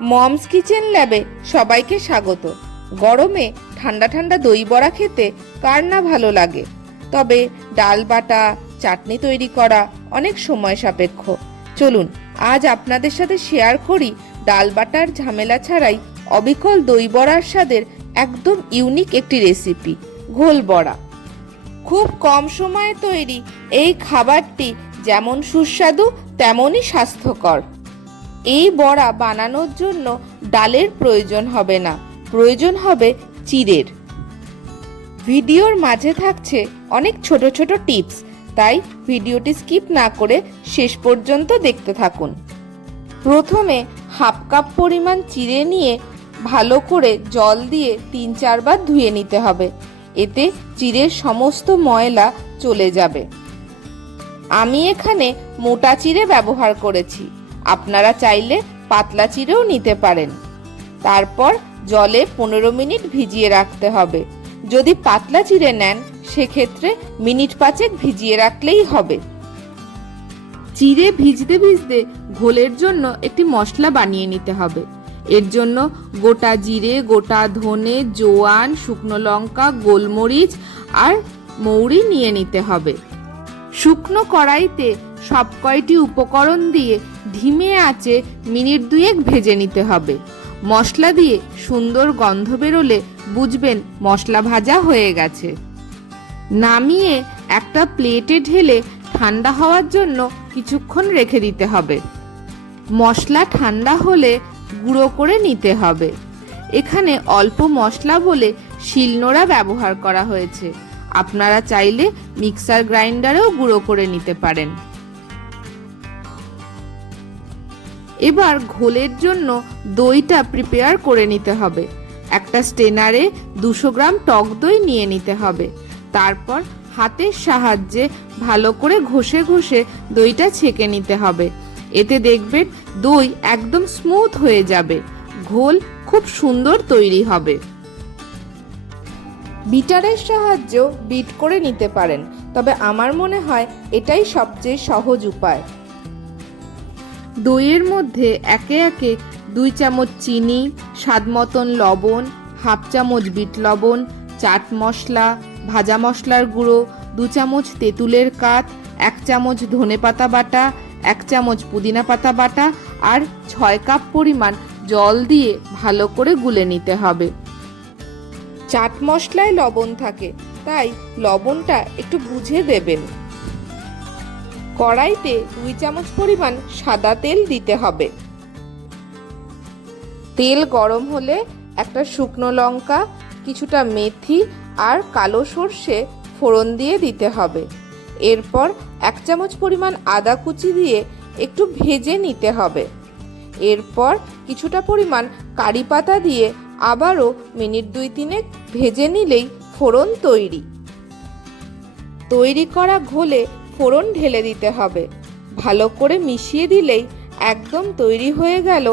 Moms kitchen ল্যাবে সবাইকে স্বাগত। গরমে ঠান্ডা ঠান্ডা দই বড়া খেতে কার না ভালো লাগে? তবে ডাল বাটা, চাটনি তৈরি করা অনেক সময় সাপেক্ষ। চলুন, আজ আপনাদের সাথে শেয়ার করি ডাল বাটার ঝামেলা ছাড়াই অবিকল দই বড়ার স্বাদের একদম ইউনিক একটি রেসিপি, ঘোল বড়া। খুব কম সময়ে তৈরি এই খাবারটি যেমন সুস্বাদু, তেমনই স্বাস্থ্যকর। এই বড়া বানানোর জন্য ডালের প্রয়োজন হবে না, প্রয়োজন হবে চিড়ের। ভিডিওর মাঝে থাকছে অনেক ছোট ছোট টিপস, তাই ভিডিওটি স্কিপ না করে শেষ পর্যন্ত দেখতে থাকুন। প্রথমে হাফ কাপ পরিমাণ চিড়ে নিয়ে ভালো করে জল দিয়ে তিন চারবার ধুয়ে নিতে হবে, এতে চিড়ের সমস্ত ময়লা চলে যাবে। আমি এখানে মোটা চিড়ে ব্যবহার করেছি। আপনারা চাইলে পাতলা চিড়েও নিতে পারেন। তারপর জলে পনেরো মিনিট ভিজিয়ে রাখতে হবে। যদি পাতলা চিড়ে নেন, সেক্ষেত্রে মিনিট পাঁচেক ভিজিয়ে রাখলেই হবে। চিড়ে ভিজতে ভিজতে ঘোলের জন্য একটি মশলা বানিয়ে নিতে হবে। এর জন্য গোটা জিরে, গোটা ধনে, জোয়ান, শুকনো লঙ্কা, গোলমরিচ আর মৌরি নিয়ে নিতে হবে। শুকনো কড়াইতে সব কয়টি উপকরণ দিয়ে ধিমে আঁচে মিনিট দুয়েক ভেজে নিতে হবে। মশলা দিয়ে সুন্দর গন্ধ বেরোলে বুঝবেন মশলা ভাজা হয়ে গেছে। নামিয়ে একটা প্লেটে ঢেলে ঠান্ডা হওয়ার জন্য কিছুক্ষণ রেখে দিতে হবে। মশলা ঠান্ডা হলে গুঁড়ো করে নিতে হবে। এখানে অল্প মশলা বলে শিলনোড়া ব্যবহার করা হয়েছে। আপনারা চাইলে মিক্সার গ্রাইন্ডারেও গুঁড়ো করে নিতে পারেন। এবার ঘোলের জন্য দইটা প্রিপেয়ার করে নিতে হবে। একটা স্টেনারে দুশো গ্রাম টক দই নিয়ে নিতে হবে। তারপর হাতের সাহায্যে ভালো করে ঘষে ঘষে দইটা ছেঁকে নিতে হবে। এতে দেখবেন দই একদম স্মুথ হয়ে যাবে। ঘোল খুব সুন্দর তৈরি হবে। বিটারের সাহায্যেও বিট করে নিতে পারেন। তবে আমার মনে হয় এটাই সবচেয়ে সহজ উপায়। দইয়ের মধ্যে একে একে দুই চামচ চিনি, স্বাদ মতন লবণ, হাফ চামচ বিট লবণ, চাট মশলা, ভাজা মশলার গুঁড়ো, দু চামচ তেঁতুলের কাঠ এক চামচ ধনে পাতা বাটা, এক চামচ পুদিনা পাতা বাটা আর ছয় কাপ পরিমাণ জল দিয়ে ভালো করে গুলে নিতে হবে। চাট মশলায় লবণ থাকে, তাই লবণটা একটু বুঝে দেবেন। কড়াইতে দুই চামচ পরিমাণ সাদা তেল দিতে হবে। তেল গরম হলে একটা শুকনো লঙ্কা, কিছুটা মেথি আর কালো সর্ষে ফোড়ন দিয়ে দিতে হবে। এরপর এক চামচ পরিমাণ আদা কুচি দিয়ে একটু ভেজে নিতে হবে। এরপর কিছুটা পরিমাণ কারি পাতা দিয়ে আবারও মিনিট দুই তিনেক ভেজে নিলেই ফোড়ন তৈরি। তৈরি করা ঘোলে ফোড়ন ঢেলে দিতে হবে। ভালো করে মিশিয়ে দিলেই একদম তৈরি হয়ে গেল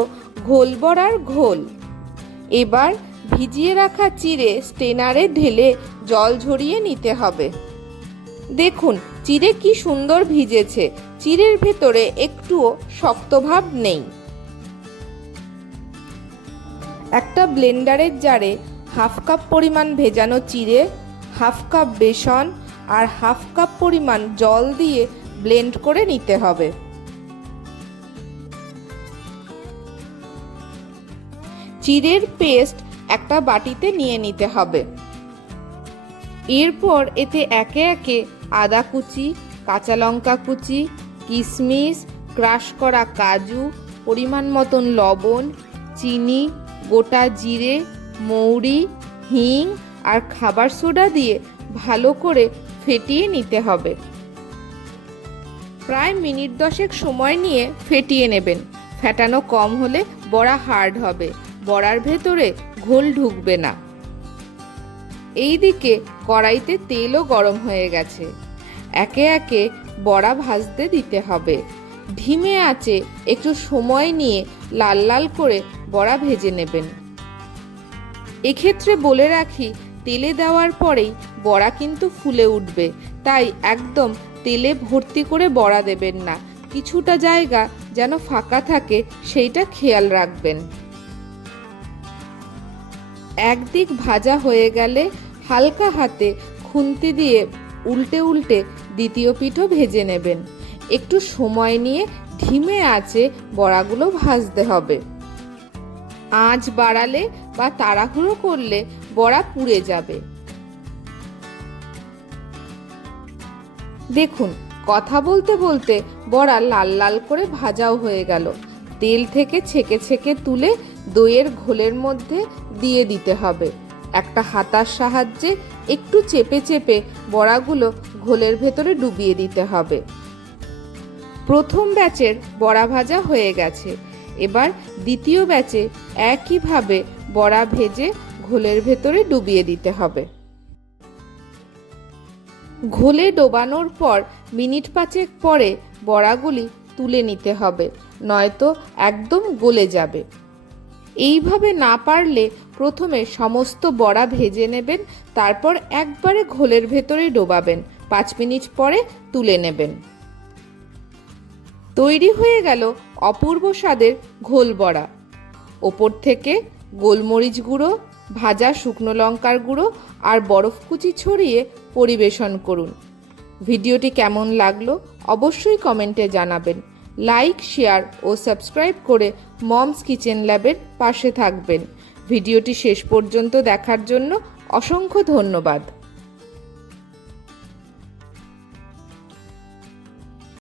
ঘোল বড়ার ঘোল। এবার ভিজিয়ে রাখা চিড়ে স্টেনারে ঢেলে জল ঝরিয়ে নিতে হবে। দেখুন, চিড়ে কি সুন্দর ভিজেছে। চিড়ের ভেতরে একটুও শক্তভাব নেই। একটা ব্লেন্ডারের জারে হাফ কাপ পরিমাণ ভেজানো চিড়ে, হাফ কাপ বেসন আর হাফ কাপ পরিমাণ জল দিয়ে ব্লেন্ড করে নিতে হবে। চিড়ের পেস্ট একটা বাটিতে নিয়ে নিতে হবে। এরপর এতে একে একে আদা কুচি, কাঁচা লঙ্কা কুচি কিশমিশ ক্রাশ করা কাজু, পরিমাণ মতন লবণ, চিনি, গোটা জিরে, মৌরি, হিং আর খাবার সোডা দিয়ে ভালো করে ফেটিয়ে নিতে হবে। প্রায় মিনিট দশেক সময় নিয়ে ফেটিয়ে নেবেন। ফেটানো কম হলে বড়া হার্ড হবে। বড়ার ভেতরে ঘোল ঢুকবে না। এইদিকে কড়াইতে তেলও গরম হয়ে গেছে। একে একে বড়া ভাজতে দিতে হবে। ধিমে আঁচে একটু সময় নিয়ে লাল লাল করে বড়া ভেজে নেবেন। এক্ষেত্রে বলে রাখি তেলে দেওয়ার পরেই বড়া কিন্তু ফুলে উঠবে। তাই একদম তেলে ভর্তি করে বড়া দেবেন না। কিছুটা জায়গা যেন ফাঁকা থাকে সেইটা খেয়াল রাখবেন। একদিক ভাজা হয়ে গেলে হালকা হাতে খুন্তি দিয়ে উল্টে উল্টে দ্বিতীয় পিঠও ভেজে নেবেন। একটু সময় নিয়ে ধিমে আঁচে বড়াগুলো ভাজতে হবে। আঁচ বাড়ালে বা তাড়াহুড়ো করলে বড়া পুড়ে যাবে। দেখুন, কথা বলতে বলতে বড়া লাল লাল করে ভাজাও হয়ে গেল। তেল থেকে ছেঁকে ছেঁকে তুলে দইয়ের ঘোলের মধ্যে দিয়ে দিতে হবে। একটা হাতার সাহায্যে একটু চেপে চেপে বড়াগুলো ঘোলের ভেতরে ডুবিয়ে দিতে হবে। প্রথম ব্যাচের বড়া ভাজা হয়ে গেছে। এবার দ্বিতীয় ব্যাচে একইভাবে বড়া ভেজে ঘোলের ভেতরে ডুবিয়ে দিতে হবে। ঘোলে ডোবানোর পর মিনিট পাঁচেক পরে বড়াগুলি তুলে নিতে হবে, নয়তো একদম গলে যাবে। এইভাবে না পারলে প্রথমে সমস্ত বড়া ভেজে নেবেন, তারপর একবারে ঘোলের ভেতরে ডোবাবেন, পাঁচ মিনিট পরে তুলে নেবেন। তৈরি হয়ে গেল অপূর্ব স্বাদের ঘোল বড়া। ওপর থেকে গোলমরিচ গুঁড়ো ভাজা শুকনো লঙ্কার গুঁড়ো আর বরফ কুচি ছড়িয়ে পরিবেশন করুন। ভিডিওটি কেমন লাগল অবশ্যই কমেন্টে জানাবেন। লাইক, শেয়ার ও সাবস্ক্রাইব করে মমস কিচেন ল্যাবের পাশে থাকবেন। ভিডিওটি শেষ পর্যন্ত দেখার জন্য অসংখ্য ধন্যবাদ।